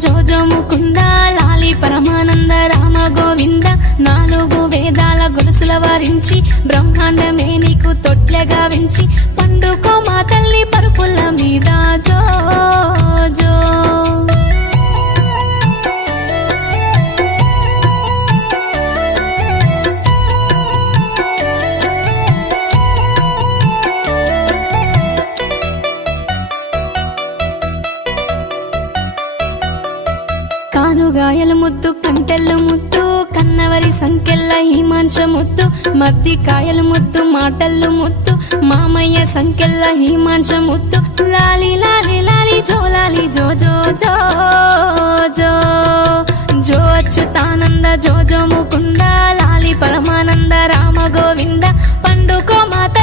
జోజో ముకుంద లాలి పరమానంద రామ గోవింద నాలుగు వేదాల గొలుసుల వారించి బ్రహ్మాండమే నీకు తొట్లెగా వించి పండుకో మా తల్లి పరుపుల మీద జో జో కానుగాయలు ముద్దు కంటెళ్ళు ముద్దు కన్నవరి సంకెళ్ళ హిమాంశ ముద్దు మద్ది కాయలు ముద్దు మాటళ్ళు ముద్దు మామయ్య సంకెళ్ళ హిమాంశ ముద్దు లాలి లాలి లాలి జోలాలి జో జో జో జో జో అచ్యుతానంద జో జో ముకుంద లాలి పరమానంద రామ గోవింద పండుకో మాత